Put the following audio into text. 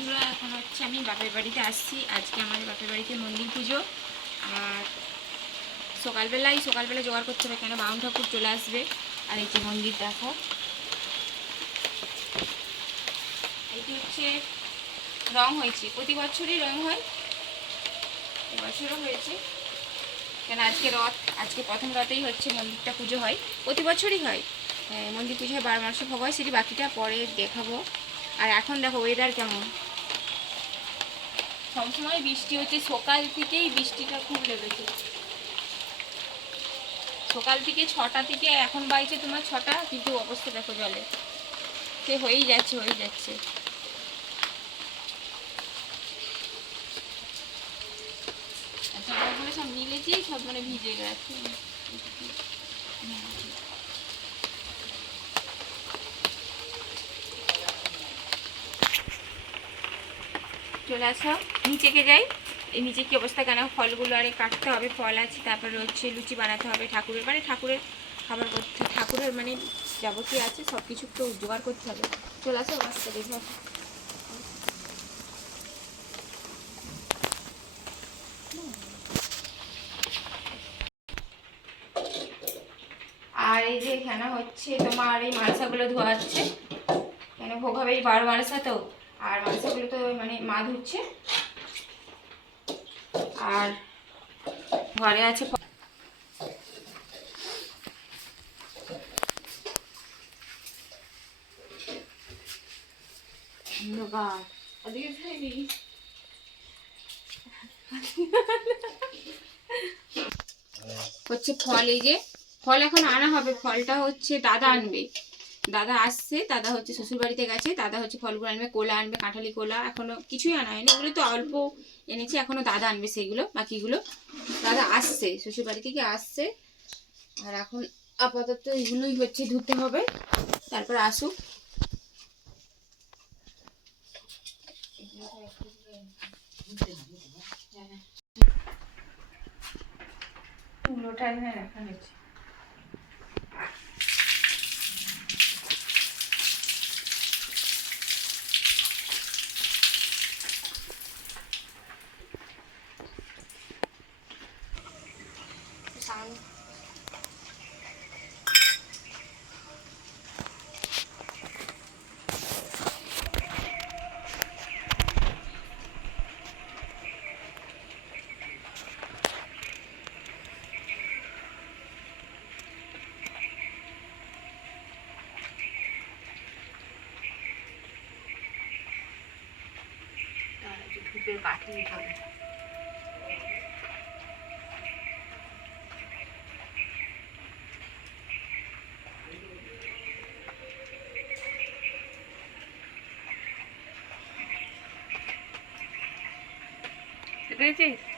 বন্ধুরা, এখন হচ্ছে আমি বাপের বাড়িতে আসছি। আজকে আমাদের বাপের বাড়িতে মন্দির পুজো। আর সকালবেলা জোগাড় করতে হবে, কেন বাউন ঠাকুর চলে আসবে। আর এই যে মন্দির দেখো, এইটি হচ্ছে রং হয়েছে, প্রতি বছরই রং হয়, এবছরও হয়েছে। কেন আজকে রথ, আজকে প্রথম রথেই হচ্ছে মন্দিরটা পুজো হয়, প্রতি বছরই হয়। মন্দির পুজো হয় 12 মাসে ভোগ হয়, সেটি বাকিটা পরে দেখাবো। আর এখন দেখো ওয়েদার কেমন, সবসময় বৃষ্টি হচ্ছে, সকাল থেকেই বৃষ্টিটা খুব লেগেছে। সকাল থেকে 6টা থেকে এখন বাইছে তোমার 6টা, কিন্তু অবস্থা দেখো জলে সে হয়েই যাচ্ছে। জামাগুলো সব মিলেছি, সব মানে ভিজে গেছে। চলে আসো, নিচেকে যাই। এই নিচে কি অবস্থা, কেন ফলগুলো আরে কাটতে হবে, ফল আছে, তারপরে হচ্ছে লুচি বানাতে হবে ঠাকুরের, মানে ঠাকুরের খাবার করতে, ঠাকুরের মানে যাবতীয় আছে সব কিছু তো জোগাড় করতে হবে। চলে আসো, আমার সাথে দেখে আসো। আর এই যে এখানে হচ্ছে তোমার এই মালসাগুলো ধোয়া হচ্ছে, কেন ভোগ হবে এই 12 মালসা তো। আর মালসাগুলো তো মানে মা ধুচ্ছে। আর ঘরে আছে হচ্ছে ফল, এই যে ফল এখন আনা হবে। ফলটা হচ্ছে দাদা আনবে, দাদা আসছে, দাদা হচ্ছে শ্বশুর বাড়িতে গেছে, দাদা হচ্ছে ফলগুলো আনবে, কোলা আনবে, কাঁঠালি কোলা, এখনো কিছুই আনা হয়নি, এগুলো তো অল্প এনেছি, এখনো দাদা আনবে সেগুলো, বাকিগুলো দাদা আসছে, শ্বশুর বাড়ি থেকে আসছে। আর এখন আপাতত এগুলোই হচ্ছে ধুতে হবে, তারপর আসুক। তুলোটা এখানে রাখা হয়েছে। ধূপের কাঠি দিতে হবে। দেখেছিস?